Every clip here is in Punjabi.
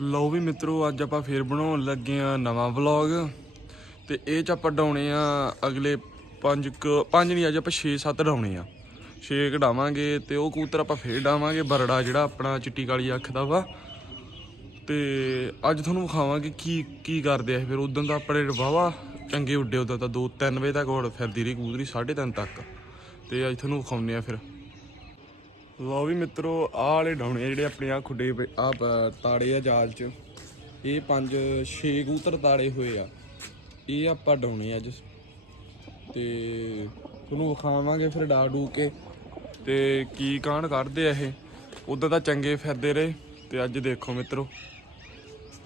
ਲਓ ਵੀ ਮਿੱਤਰੋ, ਅੱਜ ਆਪਾਂ ਫੇਰ ਬਣਾਉਣ ਲੱਗੇ ਆ ਨਵਾਂ ਵਲੌਗ ਤੇ ਇਹ ਚ ਆਪਾਂ ਡਾਉਣੇ ਆ ਅਗਲੇ 5 ਪੰਜ ਨਹੀਂ, ਅੱਜ ਆਪਾਂ 6-7 ਡਾਉਣੇ ਆ। 6 ਕਢਾਵਾਂਗੇ ਤੇ ਉਹ ਕੂਤਰ ਆਪਾਂ ਫੇਰ ਡਾਵਾਂਗੇ, ਬਰੜਾ ਜਿਹੜਾ ਆਪਣਾ ਚਿੱਟੀ ਕਾਲੀ ਅੱਖ ਦਾ ਵਾ। ਤੇ ਅੱਜ ਤੁਹਾਨੂੰ ਵਿਖਾਵਾਂਗੇ ਕੀ ਕੀ ਕਰਦੇ ਆ ਫਿਰ। ਉਦੋਂ ਦਾ ਆਪਣੇ ਵਾਵਾ ਚੰਗੇ ਉੱਡੇ ਉਦੋਂ ਤਾਂ 2-3 ਵਜੇ ਤੱਕ ਉੜ ਫਿਰਦੀ ਰਹੀ ਕਬੂਤਰੀ 3:30 ਤੱਕ। ਤੇ ਅੱਜ ਤੁਹਾਨੂੰ ਵਿਖਾਉਂਦੇ ਆ ਫਿਰ। ਲਓ ਵੀ ਮਿੱਤਰੋ, ਆਹ ਵਾਲੇ ਡਾਉਣੇ ਆ ਜਿਹੜੇ ਆਪਣੇ ਆ ਖੁੱਡੇ ਆ ਤਾੜੇ ਆ ਜਾਲ 'ਚ। ਇਹ ਪੰਜ, ਛੇ ਕਬੂਤਰ ਤਾੜੇ ਹੋਏ ਆ। ਇਹ ਆਪਾਂ ਡਾਉਣੇ ਅੱਜ। ਤੇ ਤੁਹਾਨੂੰ ਵਿਖਾਵਾਂਗੇ ਫਿਰ ਡਾ ਡੂ ਕੇ ਤੇ ਕੀ ਕਾਂਡ ਕਰਦੇ ਆ ਇਹ। ਉਦੋਂ ਤਾਂ ਚੰਗੇ ਫਿਰਦੇ ਰਹੇ, ਤੇ ਅੱਜ ਦੇਖੋ ਮਿੱਤਰੋ।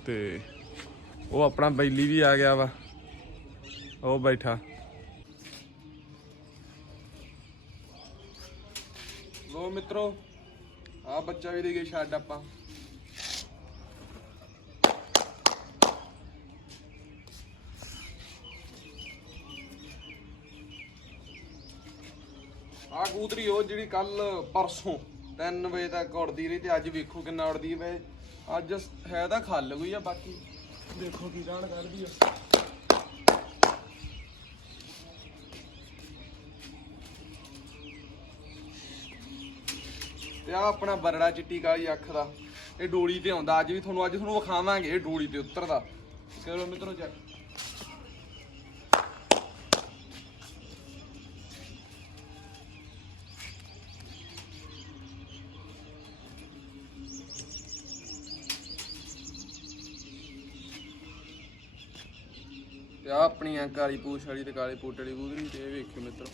ਤੇ ਉਹ ਆਪਣਾ ਬੈਲੀ ਵੀ ਆ ਗਿਆ ਵਾ। ਉਹ ਬੈਠਾ। ਲੋ ਮਿੱਤਰੋ ਆ ਬੱਚਾ ਵੀ ਦੇ ਗਏ ਛੱਡ ਆਪਾਂ। ਆ ਕੂਤਰੀ ਉਹ ਜਿਹੜੀ ਕੱਲ ਪਰਸੋਂ 3 ਵਜੇ ਤੱਕ ਉੜਦੀ ਰਹੀ ਤੇ ਅੱਜ ਵੇਖੋ ਕਿੰਨਾ ਉੜਦੀ ਵੇ ਅੱਜ ਹੈ ਤਾਂ ਖੱਲ ਗਈ ਆ ਬਾਕੀ। ਦੇਖੋ ਕੀ ਰਾਣ ਕੱਢਦੀ ਆ। ਤੇ ਆ ਆਪਣਾ ਬਰੜਾ ਚਿੱਟੀ ਕਾਲੀ ਅੱਖ ਦਾ, ਇਹ ਡੋਲੀ ਤੇ ਆਉਂਦਾ। ਅੱਜ ਵੀ ਤੁਹਾਨੂੰ, ਅੱਜ ਤੁਹਾਨੂੰ ਵਿਖਾਵਾਂਗੇ ਇਹ ਡੋਲੀ ਤੇ ਉਤਰਦਾ ਕਰੋ ਮਿੱਤਰੋ ਚੈੱਕ ਤੇ ਆ ਆਪਣੀ ਆ ਕਾਲੀ ਪੂਛ ਵਾਲੀ ਤੇ ਕਾਲੇ ਪੂਟ ਵਾਲੀ ਕੂਦਰੀ ਤੇ ਇਹ ਵੇਖਿਓ ਮਿੱਤਰੋ।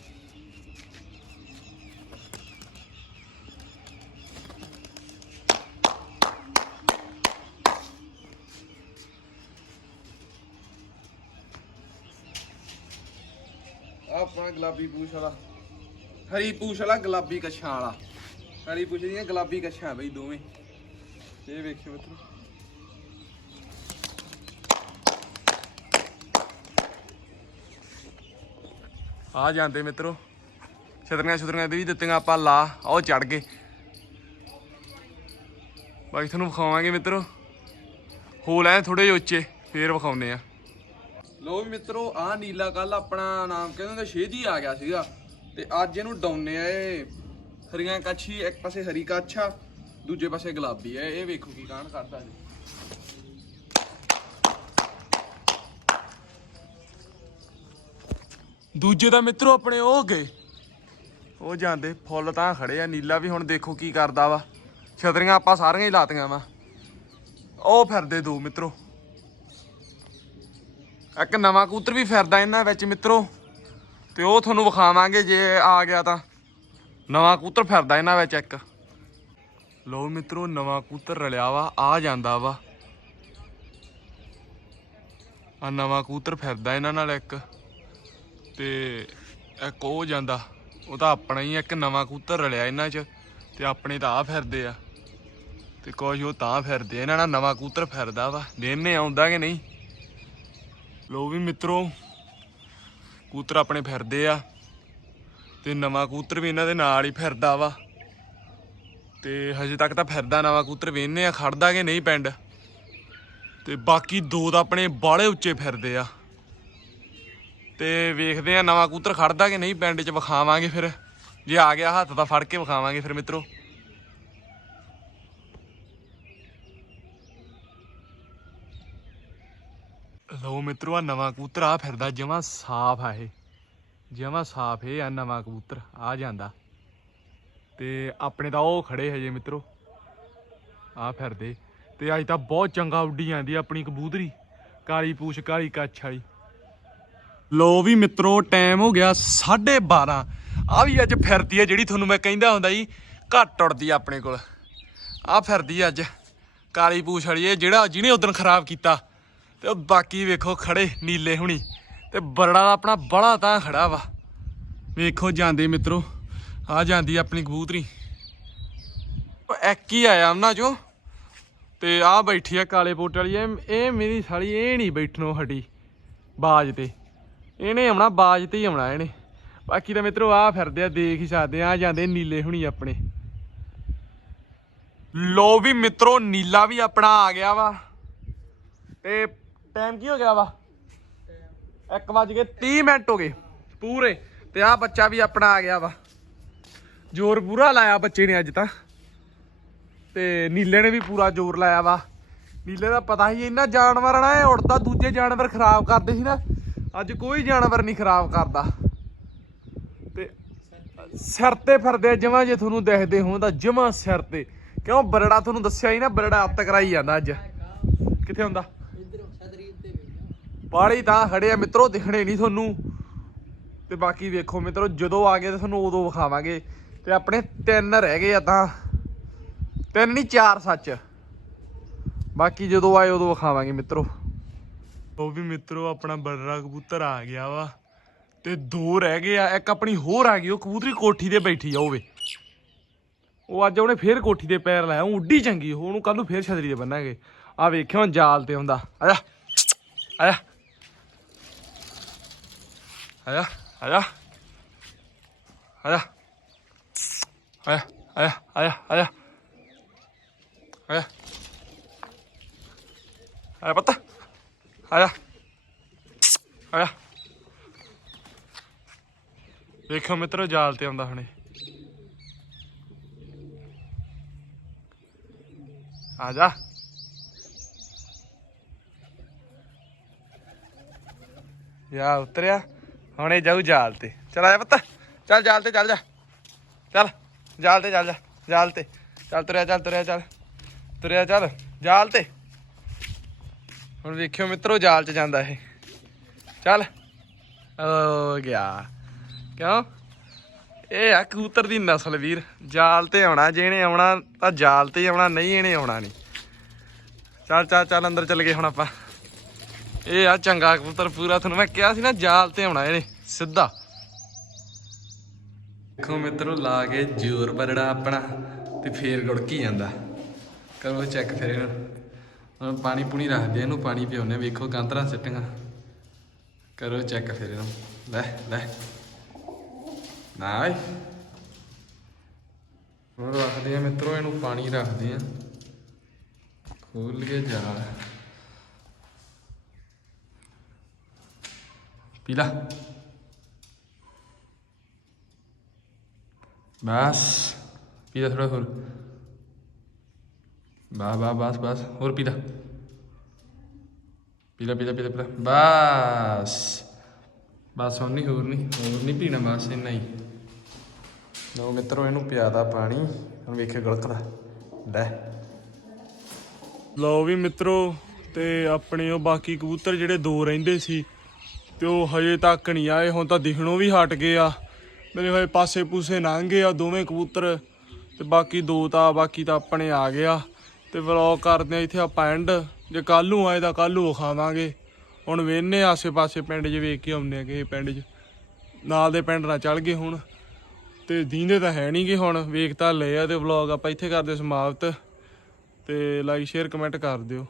ਆਹ ਗੁਲਾਬੀ ਪੂਛ ਵਾਲਾ। ਹਰੀ ਪੂਛ ਵਾਲਾ, ਗੁਲਾਬੀ ਕੱਛਾਂ ਵਾਲਾ। ਹਰੀ ਪੂਛ ਦੀਆਂ ਗੁਲਾਬੀ ਕੱਛਾਂ ਬਈ ਦੋਵੇਂ। ਇਹ ਵੇਖਿਓ ਮਿੱਤਰੋ ਆ ਜਾਂਦੇ ਮਿੱਤਰੋ। ਛਤਰੀਆਂ ਛਤਰੀਆਂ ਦੇ ਵੀ ਦਿੱਤੀਆਂ ਆਪਾਂ ਲਾ ਉਹ ਚੜ ਗਏ। ਬਾਕੀ ਤੁਹਾਨੂੰ ਵਿਖਾਵਾਂਗੇ ਮਿੱਤਰੋ। ਹੋ ਲੈ ਥੋੜੇ ਜਿਹੇ ਉੱਚੇ, ਫੇਰ ਵਿਖਾਉਨੇ ਆ ਲੋ ਵੀ ਮਿੱਤਰੋ ਆ ਨੀਲਾ ਕੱਲ ਆਪਣਾ ਨਾਮ ਕਹਿੰਦੇ ਹੁੰਦੇ ਸ਼ੇਜੀ ਆ ਗਿਆ ਸੀਗਾ। ਤੇ ਅੱਜ ਇਹਨੂੰ ਡਾਉਨੇ ਆ ਇਹ। ਹਰੀਆਂ ਕੱਛੀ ਇੱਕ ਪਾਸੇ ਹਰੀ ਕੱਛ ਆ, ਦੂਜੇ ਪਾਸੇ ਗੁਲਾਬੀ ਆ। ਇਹ ਵੇਖੋ ਕੀ ਕਾਣ ਕਰਦਾ ਜੀ ਦੂਜੇ ਦਾ ਮਿੱਤਰੋ ਆਪਣੇ ਉਹ ਗਏ। ਉਹ ਜਾਂਦੇ, ਫੁੱਲ ਤਾਂ ਖੜੇ ਆ। ਨੀਲਾ ਵੀ ਹੁਣ ਦੇਖੋ ਕੀ ਕਰਦਾ ਵਾ। ਛਤਰੀਆਂ ਆਪਾਂ ਸਾਰੀਆਂ ਹੀ ਲਾਤੀਆਂ ਵਾ। ਉਹ ਫਿਰਦੇ ਦੋ ਮਿੱਤਰੋ। ਇੱਕ ਨਵਾਂ ਕੂਤਰ ਵੀ ਫਿਰਦਾ ਇਹਨਾਂ ਵਿੱਚ ਮਿੱਤਰੋ, ਤੇ ਉਹ ਤੁਹਾਨੂੰ ਵਿਖਾਵਾਂਗੇ ਜੇ ਆ ਗਿਆ ਤਾਂ। ਨਵਾਂ ਕੂਤਰ ਫਿਰਦਾ ਇਹਨਾਂ ਵਿੱਚ ਇੱਕ। ਲੋ ਮਿੱਤਰੋ, ਨਵਾਂ ਕੂਤਰ ਰਲਿਆ ਵਾ, ਆ ਜਾਂਦਾ ਵਾ। ਆ ਨਵਾਂ ਕੂਤਰ ਫਿਰਦਾ ਇਹਨਾਂ ਨਾਲ ਇੱਕ, ਤੇ ਇੱਕ ਉਹ ਜਾਂਦਾ। ਉਹ ਤਾਂ ਆਪਣਾ ਹੀ ਇੱਕ ਨਵਾਂ ਕੂਤਰ ਰਲਿਆ ਇਹਨਾਂ 'ਚ, ਤੇ ਆਪਣੇ ਤਾਂ ਆ ਫਿਰਦੇ ਆ। ਤੇ ਕੁਝ ਉਹ ਤਾਂ ਫਿਰਦੇ ਇਹਨਾਂ ਨਾਲ ਨਵਾਂ ਕੂਤਰ ਫਿਰਦਾ ਵਾ। ਦੇਨੇ ਆਉਂਦਾ ਕਿ ਨਹੀਂ? ਲੋ ਵੀ ਮਿੱਤਰੋ, ਕੂਤਰ ਆਪਣੇ ਫਿਰਦੇ ਆ ਤੇ ਨਵਾਂ ਕੂਤਰ ਵੀ ਇਹਨਾਂ ਦੇ ਨਾਲ ਹੀ ਫਿਰਦਾ ਵਾ। ਤੇ ਹਜੇ ਤੱਕ ਤਾਂ ਫਿਰਦਾ ਨਵਾਂ ਕੂਤਰ ਵੇਨੇ ਆ, ਖੜਦਾ ਕਿ ਨਹੀਂ ਪਿੰਡ? ਤੇ ਬਾਕੀ ਦੋ ਤਾਂ ਆਪਣੇ ਬਾਲੇ ਉੱਚੇ ਫਿਰਦੇ ਆ। ਤੇ ਵੇਖਦੇ ਆ ਨਵਾਂ ਕੂਤਰ ਖੜਦਾ ਕਿ ਨਹੀਂ, ਪਿੰਡ 'ਚ ਵਿਖਾਵਾਂਗੇ ਫਿਰ। ਜੇ ਆ ਗਿਆ ਹੱਥ ਤਾਂ ਫੜ ਕੇ ਵਿਖਾਵਾਂਗੇ ਫਿਰ ਮਿੱਤਰੋ। ਲਓ ਮਿੱਤਰੋ ਆ ਨਵਾਂ ਕਬੂਤਰ ਆ ਫਿਰਦਾ, ਜਮਾ ਸਾਫ਼ ਆ ਇਹ। ਜਮਾ ਸਾਫ਼ ਇਹ ਆ, ਨਵਾਂ ਕਬੂਤਰ, ਆ ਜਾਂਦਾ। ਤੇ ਆਪਣੇ ਤਾਂ ਉਹ ਖੜੇ ਹਜੇ ਮਿੱਤਰੋ ਆ ਫਿਰਦੇ। ਤੇ ਅੱਜ ਤਾਂ ਬਹੁਤ ਚੰਗਾ ਉੱਡੀ ਜਾਂਦੀ ਆਪਣੀ ਕਬੂਤਰੀ, ਕਾਲੀ ਪੂਛ, ਕਾਲੀ ਕੱਛ ਵਾਲੀ। ਲੋ ਵੀ ਮਿੱਤਰੋ ਟਾਈਮ ਹੋ ਗਿਆ 12:30 ਆ ਵੀ ਅੱਜ ਫਿਰਦੀ ਆ ਜਿਹੜੀ ਤੁਹਾਨੂੰ ਮੈਂ ਕਹਿੰਦਾ ਹੁੰਦਾ ਜੀ, ਘੱਟ ਉੱਡਦੀ ਆ ਆਪਣੇ ਕੋਲ। ਆ ਫਿਰਦੀ ਅੱਜ, ਕਾਲੀ ਪੂਛ ਵਾਲੀ, ਇਹ ਜਿਹੜਾ ਜਿਹਨੇ ਉਦੋਂ ਖਰਾਬ ਕੀਤਾ। ਤੇ ਉਹ ਬਾਕੀ ਵੇਖੋ ਖੜੇ ਨੀਲੇ ਹੁਣੀ। ਤੇ ਬਰੜਾ ਦਾ ਆਪਣਾ ਬੜਾ ਤਾਂ ਖੜਾ ਵਾ। ਵੇਖੋ ਜਾਂਦੇ ਮਿੱਤਰੋ, ਆ ਜਾਂਦੀ ਆਪਣੀ ਕਬੂਤਰੀ। ਇੱਕ ਹੀ ਆਇਆ ਉਹਨਾਂ ਚੋਂ। ਤੇ ਆ ਬੈਠੀ ਆ ਕਾਲੇ ਪੋਟ ਵਾਲੀ, ਇਹ ਮੇਰੀ ਸਾਲੀ, ਇਹ ਨਹੀਂ ਬੈਠਣੋਂ ਹਟੀ ਬਾਜ ਤੇ। ਇਹਨੇ ਆਉਣਾ, ਬਾਜ ਤੇ ਹੀ ਆਉਣਾ ਇਹਨੇ। ਬਾਕੀ ਤਾਂ ਮਿੱਤਰੋ, ਆ ਫਿਰਦੇ ਆ, ਦੇਖ ਹੀ ਸਕਦੇ ਆ ਆਹ ਜਾਂਦੇ ਨੀਲੇ ਹੁਣੀ ਆਪਣੇ। ਲੋ ਵੀ ਮਿੱਤਰੋ, ਨੀਲਾ ਵੀ ਆਪਣਾ ਆ ਗਿਆ ਵਾ। ਤੇ ਟਾਈਮ ਕੀ ਹੋ ਗਿਆ ਵਾ? 1 ਵਜ ਗਏ 30 ਮਿੰਟ ਹੋ ਗਏ। ਪੂਰੇ। ਤੇ ਆ ਬੱਚਾ ਵੀ ਆਪਣਾ ਆ ਗਿਆ ਵਾ। ਜ਼ੋਰ ਪੂਰਾ ਲਾਇਆ ਬੱਚੇ ਨੇ ਅੱਜ ਤਾਂ। ਤੇ ਨੀਲੇ ਨੇ ਵੀ ਪੂਰਾ ਜ਼ੋਰ ਲਾਇਆ ਵਾ। ਨੀਲੇ ਦਾ ਪਤਾ ਹੀ ਇਹਨਾਂ ਜਾਨਵਰ ਨਾ, ਇਹ ਉੜਦਾ, ਦੂਜੇ ਜਾਨਵਰ ਖਰਾਬ ਕਰਦੇ ਸੀ ਨਾ। ਅੱਜ ਕੋਈ ਜਾਨਵਰ ਨਹੀਂ ਖਰਾਬ ਕਰਦਾ। ਤੇ ਸਿਰ ਤੇ ਫਿਰਦੇ ਜਮਾ ਜੇ ਤੁਹਾਨੂੰ ਦੇਖਦੇ ਹੋ ਤਾਂ ਜਮਾ ਸਿਰ ਤੇ। ਕਿਉਂ ਬਰੜਾ ਤੁਹਾਨੂੰ ਦੱਸਿਆ ਹੀ ਨਾ, ਬਰੜਾ ਅੱਤ ਕਰਾਈ ਜਾਂਦਾ ਅੱਜ। ਕਿੱਥੇ ਹੁੰਦਾ? ਪਾੜੀ ਤਾਂ ਖੜੇ ਆ, ਮਿੱਤਰੋ, ਦਿਖਣੇ ਨਹੀਂ ਤੁਹਾਨੂੰ। ਤੇ ਬਾਕੀ ਵੇਖੋ ਮਿੱਤਰੋ, ਜਦੋਂ ਆ ਗਏ ਤਾਂ ਤੁਹਾਨੂੰ ਉਦੋਂ ਵਿਖਾਵਾਂਗੇ। ਤੇ ਆਪਣੇ ਤਿੰਨ ਰਹਿ ਗਏ ਆ ਤਾਂ। ਤਿੰਨ ਨਹੀਂ, ਚਾਰ ਸੱਚ। ਬਾਕੀ ਜਦੋਂ ਆਏ ਉਦੋਂ ਵਿਖਾਵਾਂਗੇ ਮਿੱਤਰੋ। ਉਹ ਵੀ ਮਿੱਤਰੋ, ਆਪਣਾ ਬਰਰਾ ਕਬੂਤਰ ਆ ਗਿਆ ਵਾ। ਤੇ ਦੋ ਰਹਿ ਗਏ ਆ, ਇੱਕ ਆਪਣੀ ਹੋਰ ਆ ਗਈ, ਉਹ ਕਬੂਤਰੀ ਕੋਠੀ ਤੇ ਬੈਠੀ ਆ, ਉਹ ਵੇ। ਉਹ ਅੱਜ ਉਹਨੇ ਫੇਰ ਕੋਠੀ ਤੇ ਪੈਰ ਲਾਇਆ, ਉਹ ਉੱਡੀ ਚੰਗੀ ਉਹਨੂੰ ਕੱਲ ਨੂੰ ਫੇਰ ਛਤਰੀ ਤੇ ਬੰਨਾਂਗੇ। ਆ ਵੇਖਿਓ, ਜਾਲ ਤੇ ਹੁੰਦਾ। ਆਜਾ ਆਜਾ ਆਜਾ ਆਜਾ ਆਜਾ ਆਜਾ ਆਜਾ ਆਜਾ ਆਜਾ ਆਜਾ ਆਜਾ ਪੱਤਾ ਆਜਾ ਆਜਾ ਵੇਖੋ ਮਿੱਤਰੋ, ਜਾਲ ਤੇ ਆਉਂਦਾ ਹੁਣੇ। ਆ ਜਾ। ਯਾ ਉਤਰਿਆ। ਹੁਣ ਇਹ ਜਾਊ ਜਾਲ ਤੇ। ਚਲ ਆਇਆ ਪੁੱਤ। ਚੱਲ ਜਾਲ ਤੇ ਚੱਲ ਜਾ। ਚੱਲ, ਜਾਲ ਤੇ ਚੱਲ ਜਾ। ਜਾਲ ਤੇ। ਚੱਲ ਤੁਰਿਆ ਚੱਲ ਤੁਰਿਆ ਚੱਲ। ਤੁਰਿਆ, ਚੱਲ। ਜਾਲ ਤੇ। ਹੁਣ ਵੇਖਿਓ ਮਿੱਤਰੋ ਜਾਲ 'ਚ ਜਾਂਦਾ ਇਹ। ਚੱਲ। ਓ ਗਿਆ। ਕਿਉਂ? ਇਹ ਆ ਕਬੂਤਰ ਦੀ ਨਸਲ ਵੀਰ। ਜਾਲ ਤੇ ਆਉਣਾ, ਜਿਹਨੇ ਆਉਣਾ ਤਾਂ ਜਾਲ ਤੇ ਆਉਣਾ, ਨਹੀਂ ਇਹਨੇ ਆਉਣਾ ਨਹੀਂ ਚੱਲ ਚੱਲ ਚੱਲ, ਅੰਦਰ ਚੱਲ ਗਏ ਹੁਣ ਆਪਾਂ। ਇਹ ਆ ਚੰਗਾ ਕਬੂਤਰ ਪੂਰਾ ਤੁਹਾਨੂੰ ਮੈਂ ਕਿਹਾ ਸੀ ਨਾ, ਜਾਲ ਤੇ ਆਉਣਾ ਇਹਨੇ, ਸਿੱਧਾ। ਦੇਖੋ ਮਿੱਤਰੋ, ਲਾ ਕੇ ਜ਼ੋਰ ਬਰੜਾ ਆਪਣਾ, ਤੇ ਫੇਰ ਗੁੜਕੀ ਜਾਂਦਾ। ਕਰੋ ਚੈੱਕ ਫਿਰ ਇਹਨੂੰ। ਹੁਣ ਪਾਣੀ ਪੂਣੀ ਰੱਖਦੇ ਇਹਨੂੰ ਪਾਣੀ ਪਿਉਨੇ ਵੇਖੋ ਗੰਦਰਾ ਸਿੱਟੀਆਂ। ਕਰੋ ਚੈੱਕ ਫਿਰ ਇਹਨੂੰ। ਲੈ ਲੈ। ਨਾ ਓਏ। ਹੁਣ ਰੱਖਦੇ ਆ ਮਿੱਤਰੋ, ਇਹਨੂੰ ਪਾਣੀ ਰੱਖਦੇ ਆ। ਖੋਲ ਕੇ ਜਾਲ ਪੀਲਾ ਬਸ ਪੀਲਾ ਥੋੜਾ ਹੋਰ ਬਾ ਬਾ ਬਸ ਬਸ ਹੋਰ ਪੀਲਾ ਪੀਲਾ ਪੀਲਾ ਪੀਲਾ ਪੀਲਾ ਬਸ ਬਸ ਹੁਣ ਨਹੀਂ ਹੋਰ ਨਹੀਂ ਹੋਰ ਨਹੀਂ ਪੀਣਾ ਬਸ ਇੰਨਾ ਹੀ ਲਓ ਮਿੱਤਰੋ ਇਹਨੂੰ ਪਿਆਦਾ ਪਾਣੀ ਹੁਣ ਵੇਖੇ ਗਲਕਦਾ ਲੈ ਲਓ ਵੀ ਮਿੱਤਰੋ ਤੇ ਆਪਣੇ ਉਹ ਬਾਕੀ ਕਬੂਤਰ ਜਿਹੜੇ ਦੋ ਰਹਿੰਦੇ ਸੀ ਤੇ ਉਹ ਹਜੇ ਤੱਕ ਨਹੀਂ ਆਏ, ਹੁਣ ਤਾਂ ਦਿਖਣੋਂ ਵੀ ਹਟ ਗਏ ਆ। ਮੇਰੇ ਹੋਏ ਪਾਸੇ ਪੂਸੇ ਲੰਘ ਗਏ ਆ ਦੋਵੇਂ ਕਬੂਤਰ, ਤੇ ਬਾਕੀ ਦੋ ਤਾਂ, ਬਾਕੀ ਤਾਂ ਆਪਣੇ ਆ ਗਿਆ ਤੇ ਵਲੌਗ ਕਰਦੇ ਆ ਇੱਥੇ ਆਪਾਂ ਐਂਡ ਜੇ ਕੱਲ ਨੂੰ ਆਏ ਤਾਂ ਕੱਲ ਨੂੰ ਵਿਖਾਵਾਂਗੇ। ਹੁਣ ਵੇਨੇ ਆਸੇ ਪਾਸੇ ਪਿੰਡ 'ਚ ਵੇਖ ਕੇ ਆਉਂਦੇ ਆ ਇਹ ਪਿੰਡ 'ਚ। ਨਾਲ ਦੇ ਪਿੰਡ ਨਾਲ ਚੱਲ ਗਏ ਹੁਣ। ਤੇ ਦੀਂਦੇ ਤਾਂ ਹੈ ਨਹੀਂਗੇ ਹੁਣ, ਵੇਖ ਤਾਂ ਲਏ ਆ ਤੇ ਵਲੌਗ ਆਪਾਂ ਇੱਥੇ ਕਰਦੇ ਸਮਾਪਤ। ਤੇ ਲਾਈਕ ਸ਼ੇਅਰ ਕਮੈਂਟ ਕਰ ਦਿਓ।